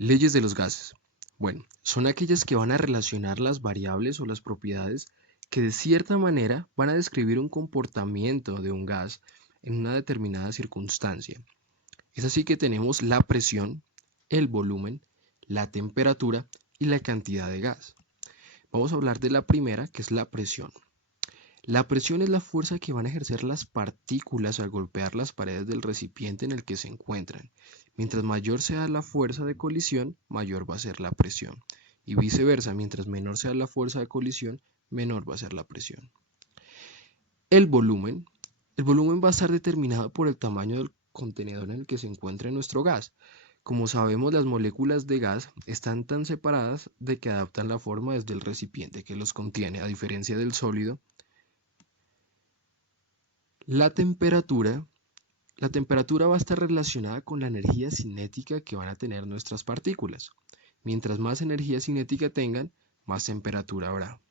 Leyes de los gases. Bueno, son aquellas que van a relacionar las variables o las propiedades que de cierta manera van a describir un comportamiento de un gas en una determinada circunstancia. Es así que tenemos la presión, el volumen, la temperatura y la cantidad de gas. Vamos a hablar de la primera, que es la presión. La presión es la fuerza que van a ejercer las partículas al golpear las paredes del recipiente en el que se encuentran. Mientras mayor sea la fuerza de colisión, mayor va a ser la presión. Y viceversa, mientras menor sea la fuerza de colisión, menor va a ser la presión. El volumen. El volumen va a estar determinado por el tamaño del contenedor en el que se encuentra nuestro gas. Como sabemos, las moléculas de gas están tan separadas de que adaptan la forma desde el recipiente que los contiene, a diferencia del sólido. La temperatura. La temperatura va a estar relacionada con la energía cinética que van a tener nuestras partículas. Mientras más energía cinética tengan, más temperatura habrá.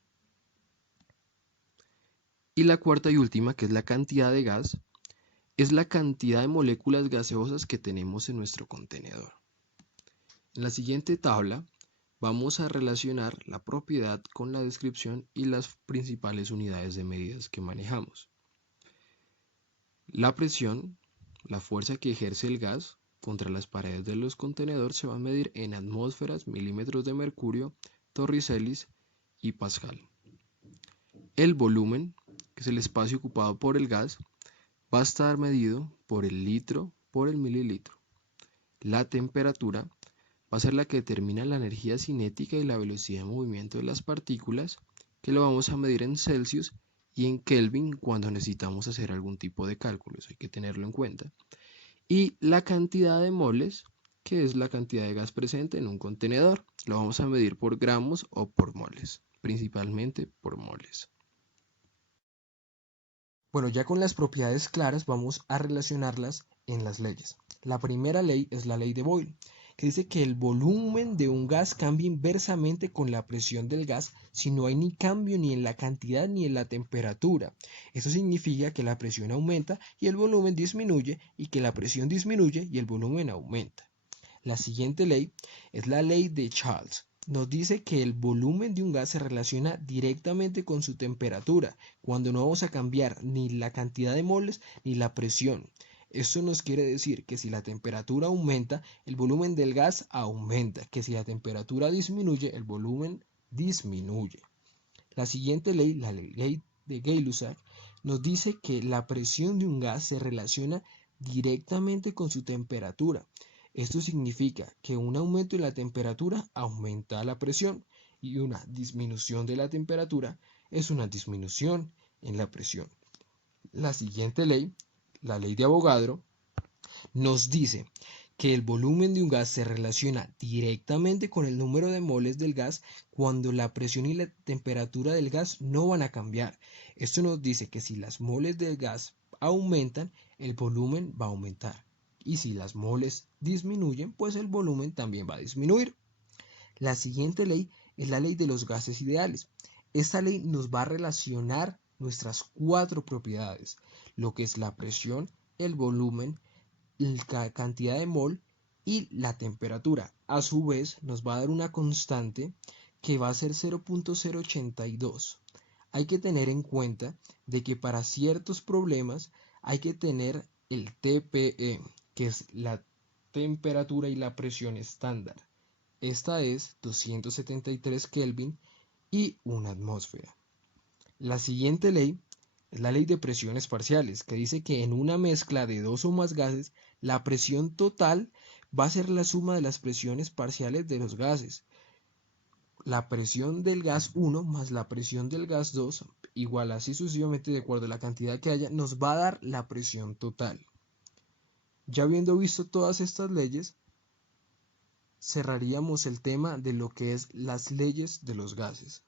Y la cuarta y última, que es la cantidad de gas, es la cantidad de moléculas gaseosas que tenemos en nuestro contenedor. En la siguiente tabla vamos a relacionar la propiedad con la descripción y las principales unidades de medidas que manejamos. La presión, la fuerza que ejerce el gas contra las paredes de los contenedores, se va a medir en atmósferas, milímetros de mercurio, torricelis y pascal. El volumen, que es el espacio ocupado por el gas, va a estar medido por el litro por el mililitro. La temperatura va a ser la que determina la energía cinética y la velocidad de movimiento de las partículas, que lo vamos a medir en Celsius y en Kelvin cuando necesitamos hacer algún tipo de cálculos, hay que tenerlo en cuenta. Y la cantidad de moles, que es la cantidad de gas presente en un contenedor, lo vamos a medir por gramos o por moles, principalmente por moles. Bueno, ya con las propiedades claras vamos a relacionarlas en las leyes. La primera ley es la ley de Boyle, que dice que el volumen de un gas cambia inversamente con la presión del gas si no hay ni cambio ni en la cantidad ni en la temperatura. Eso significa que la presión aumenta y el volumen disminuye, y que la presión disminuye y el volumen aumenta. La siguiente ley es la ley de Charles. Nos dice que el volumen de un gas se relaciona directamente con su temperatura, cuando no vamos a cambiar ni la cantidad de moles ni la presión. Esto nos quiere decir que si la temperatura aumenta, el volumen del gas aumenta, que si la temperatura disminuye, el volumen disminuye. La siguiente ley, la ley de Gay-Lussac, nos dice que la presión de un gas se relaciona directamente con su temperatura. Esto significa que un aumento en la temperatura aumenta la presión, y una disminución de la temperatura es una disminución en la presión. La siguiente ley, la ley de Avogadro, nos dice que el volumen de un gas se relaciona directamente con el número de moles del gas cuando la presión y la temperatura del gas no van a cambiar. Esto nos dice que si las moles del gas aumentan, el volumen va a aumentar. Y si las moles disminuyen, pues el volumen también va a disminuir. La siguiente ley es la ley de los gases ideales. Esta ley nos va a relacionar nuestras cuatro propiedades, lo que es la presión, el volumen, la cantidad de mol y la temperatura. A su vez, nos va a dar una constante que va a ser 0.082. Hay que tener en cuenta de que para ciertos problemas hay que tener el TPE, que es la temperatura y la presión estándar. Esta es 273 Kelvin y una atmósfera. La siguiente ley es la ley de presiones parciales, que dice que en una mezcla de dos o más gases, la presión total va a ser la suma de las presiones parciales de los gases. La presión del gas 1 más la presión del gas 2, igual así sucesivamente de acuerdo a la cantidad que haya, nos va a dar la presión total. Ya habiendo visto todas estas leyes, cerraríamos el tema de lo que es las leyes de los gases.